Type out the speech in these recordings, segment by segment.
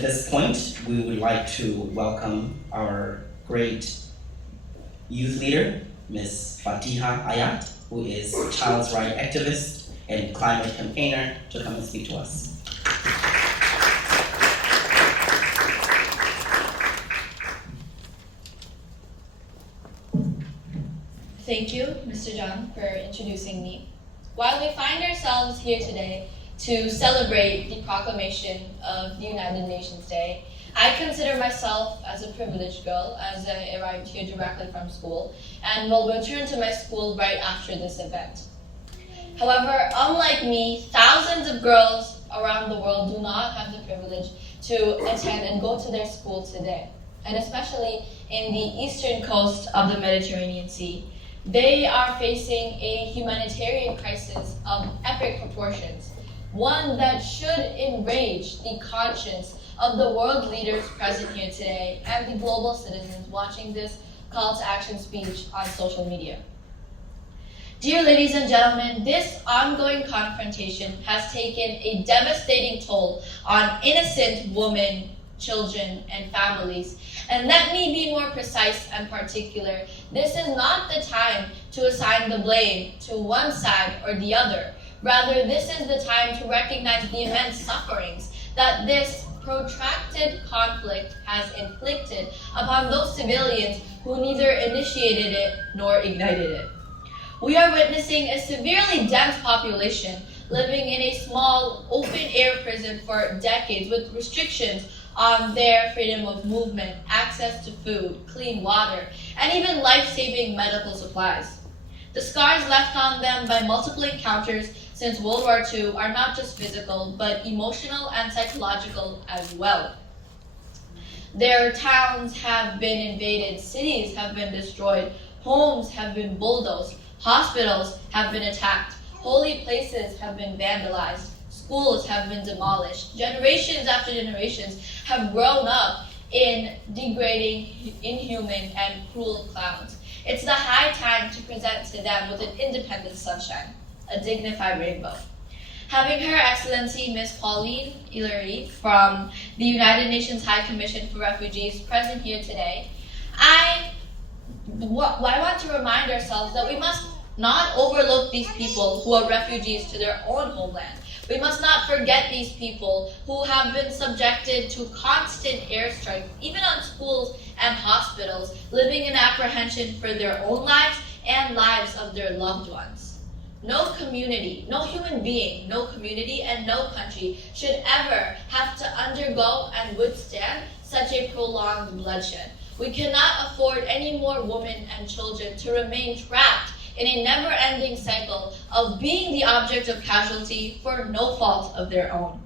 at this point, we would like to welcome our great youth leader, Ms. Faatiha Aayat, who is a child's rights activist and climate campaigner, to come and speak to us. Thank you, Mr. John, for introducing me. While we find ourselves here today to celebrate the proclamation of the United Nations Day, I consider myself as a privileged girl, as I arrived here directly from school and will return to my school right after this event. However, unlike me, thousands of girls around the world do not have the privilege to attend and go to their school today, and especially in the eastern coast of the Mediterranean Sea. They are facing a humanitarian crisis of epic proportions, one that should enrage the conscience of the world leaders present here today and the global citizens watching this call to action speech on social media. Dear ladies and gentlemen, this ongoing confrontation has taken a devastating toll on innocent women, children, and families. And let me be more precise and particular. This is not the time to assign the blame to one side or the other. Rather, this is the time to recognize the immense sufferings that this protracted conflict has inflicted upon those civilians who neither initiated it nor ignited it. We are witnessing a severely dense population living in a small, open-air prison for decades with restrictions on their freedom of movement, access to food, clean water, and even life-saving medical supplies. The scars left on them by multiple encounters since World War II are not just physical, but emotional and psychological as well. Their towns have been invaded, cities have been destroyed, homes have been bulldozed, hospitals have been attacked, holy places have been vandalized, schools have been demolished. Generations after generations have grown up in degrading, inhuman, and cruel clouds. It's the high time to present to them with an independent sunshine, a dignified rainbow. Having Her Excellency Ms. Pauline Eluere from the United Nations High Commission for Refugees present here today, I want to remind ourselves that we must not overlook these people who are refugees to their own homeland. We must not forget these people who have been subjected to constant airstrikes, even on schools and hospitals, living in apprehension for their own lives and lives of their loved ones. No community, no human being, no community, and no country should ever have to undergo and withstand such a prolonged bloodshed. We cannot afford any more women and children to remain trapped in a never-ending cycle of being the object of casualty for no fault of their own.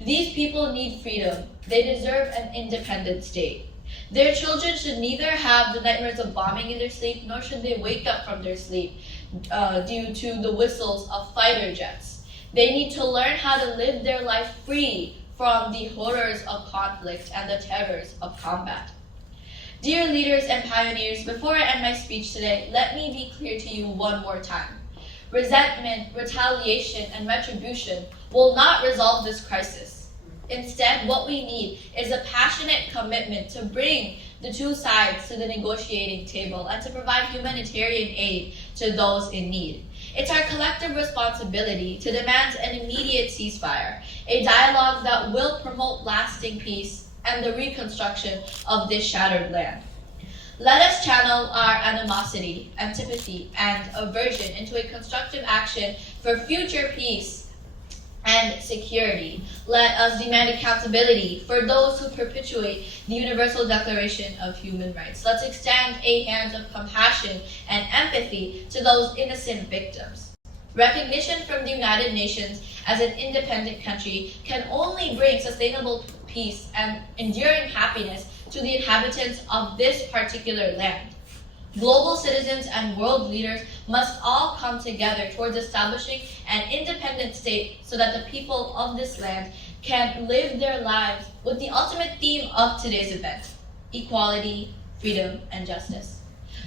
These people need freedom. They deserve an independent state. Their children should neither have the nightmares of bombing in their sleep, nor should they wake up from their sleep due to the whistles of fighter jets. They need to learn how to live their life free from the horrors of conflict and the terrors of combat. Dear leaders and pioneers, before I end my speech today, let me be clear to you one more time. Resentment, retaliation, and retribution will not resolve this crisis. Instead, what we need is a passionate commitment to bring the two sides to the negotiating table and to provide humanitarian aid to those in need. It's our collective responsibility to demand an immediate ceasefire, a dialogue that will promote lasting peace and the reconstruction of this shattered land. Let us channel our animosity, antipathy, and aversion into a constructive action for future peace and security. Let us demand accountability for those who perpetuate the Universal Declaration of Human Rights. Let's extend a hand of compassion and empathy to those innocent victims. Recognition from the United Nations as an independent country can only bring sustainable peace and enduring happiness to the inhabitants of this particular land. Global citizens and world leaders must all come together towards establishing an independent state so that the people of this land can live their lives with the ultimate theme of today's event: equality, freedom, and justice.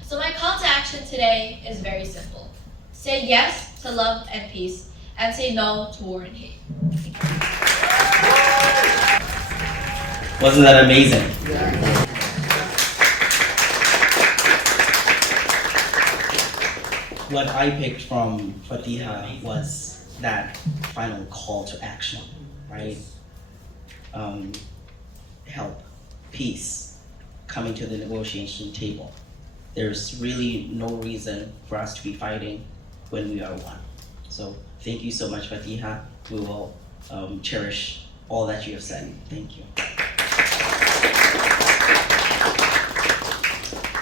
So my call to action today is very simple. Say yes to love and peace, and say no to war and hate. Wasn't that amazing? What I picked from Faatiha was that final call to action, right? Help, peace, coming to the negotiation table. There's really no reason for us to be fighting when we are one. So thank you so much, Faatiha. We will cherish all that you have said. Thank you.